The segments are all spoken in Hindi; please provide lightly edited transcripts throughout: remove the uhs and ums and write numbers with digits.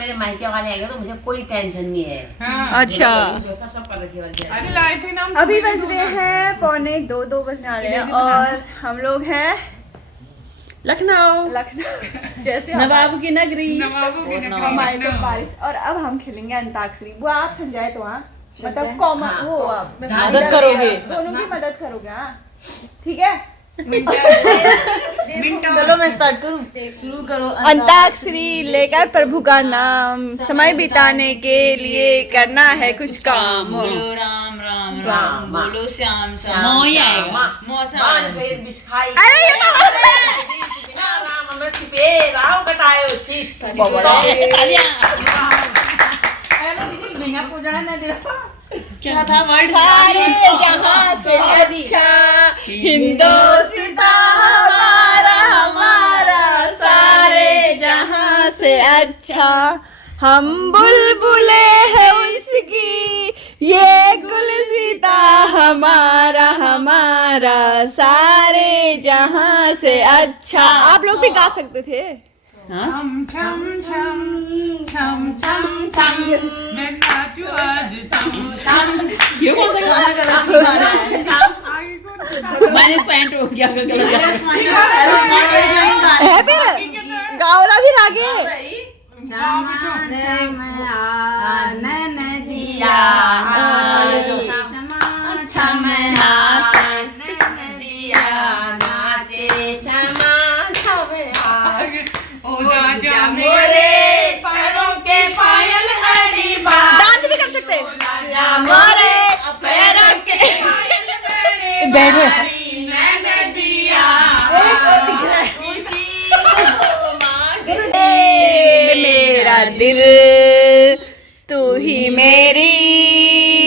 मेरे मायके वाले आएंगे तो मुझे कोई टेंशन नहीं है। अच्छा सब कर रखी है। अरे लाए थे ना अभी बज रहे हैं 1:45 बजने वाले हैं और हम लोग हैं लखनऊ जैसे नवाब की नगरी। नवाबों की नगरी हम आए तो लखनऊ। बारिश और अब हम खेलेंगे अंताक्षरी। वो आप समझाए तो हाँ मतलब कॉमन वो आप मदद करोगे। दोनों की मदद करोगे हाँ ठीक है। चलो मैं स्टार्ट करूं। शुरू करो। अंताक्षरी लेकर प्रभु का नाम समय बिताने के लिए करना है कुछ काम। बोलो राम राम राम, राम बोलो श्याम श्याम मोह ही आएगा। मौसा अरे ये तो क्या था वर्ड सारे जहां से अच्छा हिंदुस्तान हमारा हमारा सारे जहां से अच्छा हम बुलबुले हैं उसकी ये गुलसिता हमारा हमारा सारे जहां से अच्छा। आप लोग भी गा सकते थे। छम छम छम छम छम छम मैं नाचू आज छम छम। ये कौन सा गाना गलत गाना है? माइनस पॉइंट हो गया अगर गलत गाना। है फिर गावरा भी आगे। पैरों के पायल अड़ी डांस भी कर सकते हमारे पैरों के बैठे मेरा दिल तू ही मेरी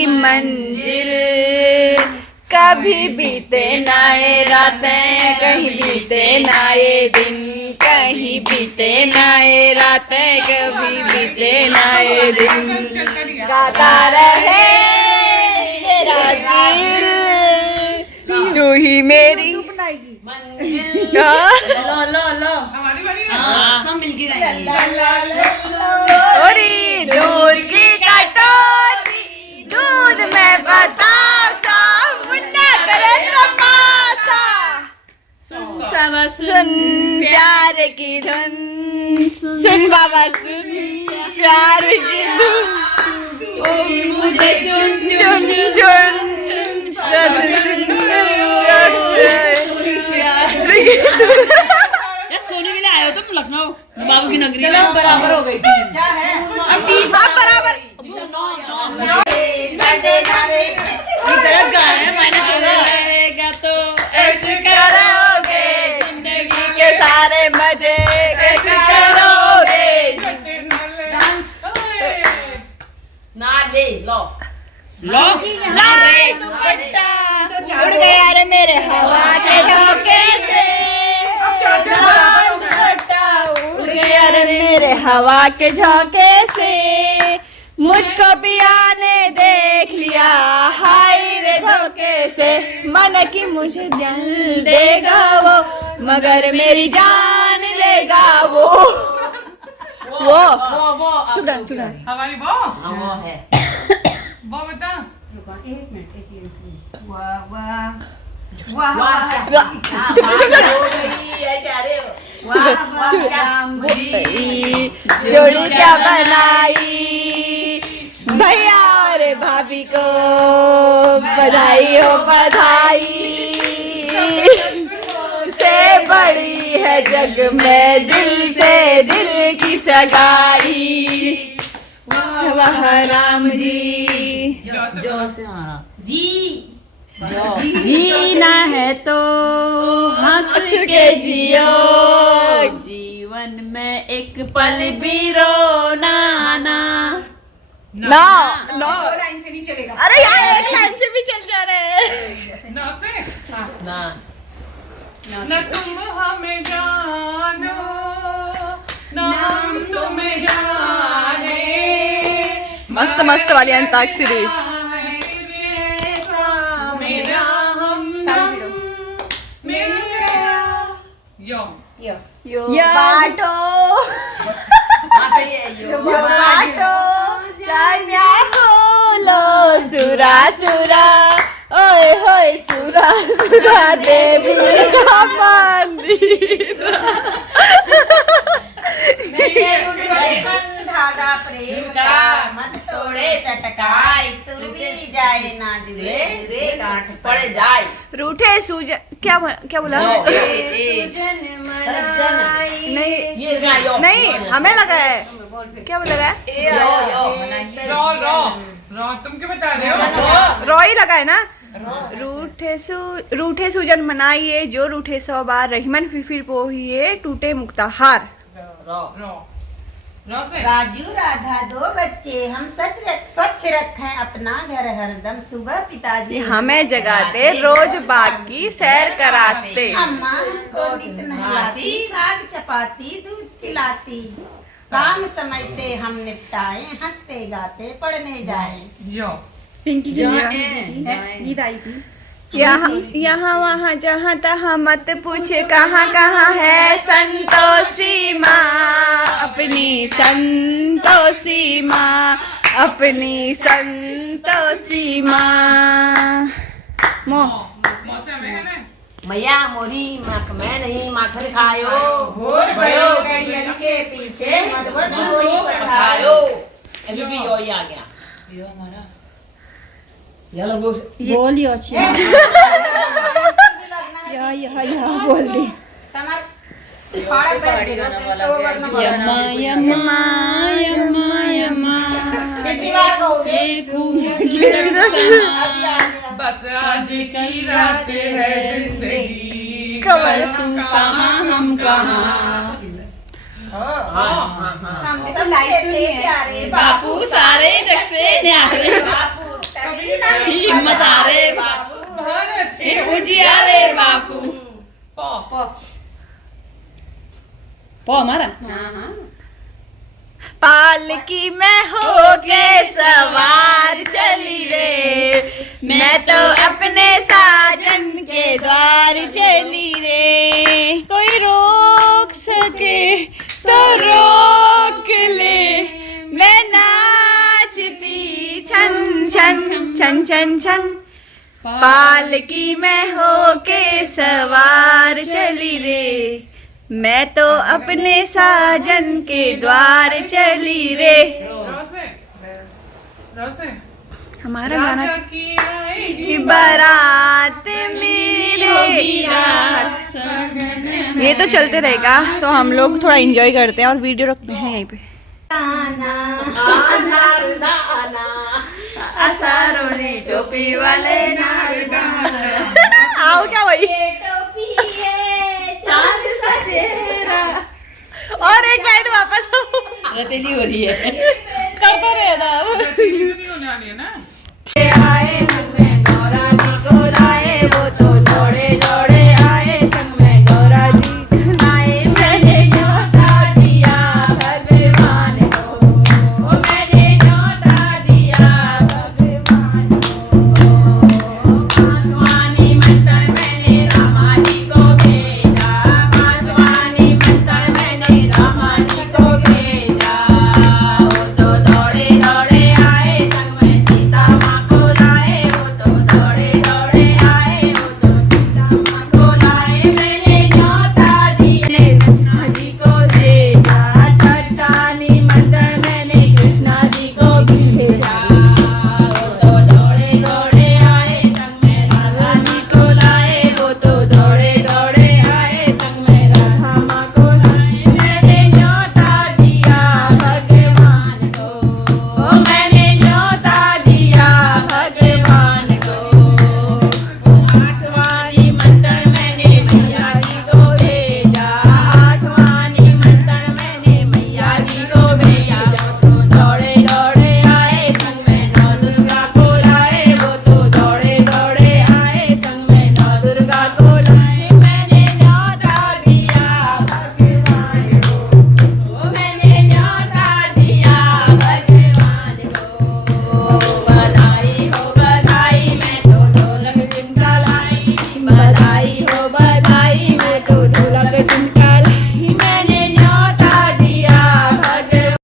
मंजिल कभी बीते ना ये रातें कहीं बीते ना ये दिन कहीं बीते ना ये रातें कभी बीते ना ये दिन गाता रहे मेरा दिल तू ही मेरी हमारी बारी है। सब मिलके गाएंगे। और दूध की कटोरी दूध में बतासा मुन्ना करे तमाशा सुन प्यार की धुन सुन बाबा सुन प्यार की धुन मुझे चुन चुन यार सोने के लिए आए हो तुम लखनऊ नवाब की नगरी। चलो बराबर हो गई। क्या है आप बराबर गलत गा रहे हैं। माइनस होगा तो ऐसे करोगे जिंदगी के सारे मजे कैसे करोगे। ना दे लो लो ना रे उड़ गया रे मेरे हवा के झोंके से उड़ गया रे मेरे हवा के झोंके से मुझको पिया ने देख लिया हाय रे धोखे से मन की मुझे जल देगा वो मगर मेरी जान लेगा वो चुप रह चुप रह। हमारी बो वो है बो बता जोड़ी क्या बनाई भैया और भाभी को बधाई हो बधाई से बड़ी है जग में दिल से दिल की सगाई वाह राम जी। जो से हमारा जी जीना है तो हंस के जियो जीवन में एक पल भी रोना ना। ना नो लाइन से नहीं चलेगा। अरे यार एक लाइन से भी चल जा रहे हैं। नौ से ना न तुम हमें जानो न हम तुम्हें जाने मस्त मस्त वाली अंताक्षरी। मेरा हमदम मिल गया यो यो बाटो हाँ सही है यो सुरा ओए होए सुरा सुरा देवी का मंदिर। धागा प्रेम का मत तोड़े चटकाए तुर भी जाए ना जुरे जुरे गांठ पड़ जाए। रूठे सूजन क्या बोला? नहीं ये क्या यो नहीं हमें लगा है क्या लगा है? रो रो रो तुम क्या बता रहे हो? रॉय लगा है ना। रूठे सूजन मनाइए जो रूठे 100 बार रहीमन फिर पोहिए टूटे मुक्ता हार। रो रो से राजू राधा 2 बच्चे हम स्वच्छ रखें अपना घर हरदम। सुबह पिताजी हमें जगाते रोज बाग की सैर कराते। अम्मा हमको नित नहलाती साग चपाती दूध पिलाती। काम समय से हम निपटाए हंसते गाते पढ़ने जाए। यो पिंकी की गीत आई थी। यहाँ वहाँ जहाँ तहाँ मत पूछे कहाँ कहाँ है संतोषी माँ अपनी संतोषी माँ अपनी संतोषी माँ। मौसे हमें कहना मैया मोरी माख मैं नहीं माखन खायो भोर भयो गैयन के पीछे मधुबन होई पठायो। अभी भी यो ही आ गया यो हमारा ये लोग बोलियो अच्छी बोल दी। पहाड़ी गाना वाला यम्मा यम्मा यम्मा यम्मा कितनी बार कहोगे? बस आज की रात है जिंदगी कमर तू कहाँ हम कहाँ हम सब कहते प्यारे बापू सारे जग से न्यारे बापू तभी ना हिम्मत आ रे बापू भारत उजियारे बापू। पो हमारा पालकी में होके सवार चली रे मैं तो अपने साजन के द्वार चली रे। कोई रोक सके तो रोक ले मैं नाचती छन छन छन छन छन। पालकी में होके सवार चली रे मैं तो अपने साजन के द्वार चली रे। रोसे हमारा गाना राजा की आएगी की बारात मेरे ये तो चलते रहेगा तो हम लोग थोड़ा एंजॉय करते हैं और वीडियो रखते हैं यहीं पे। टोपी वाले आओ क्या वही और एक लाइन वापस रतेली हो रही है करते रहे ना। रतीली तो नहीं होने वाली है ना। आए मन में गौरा जी को लाए वो तो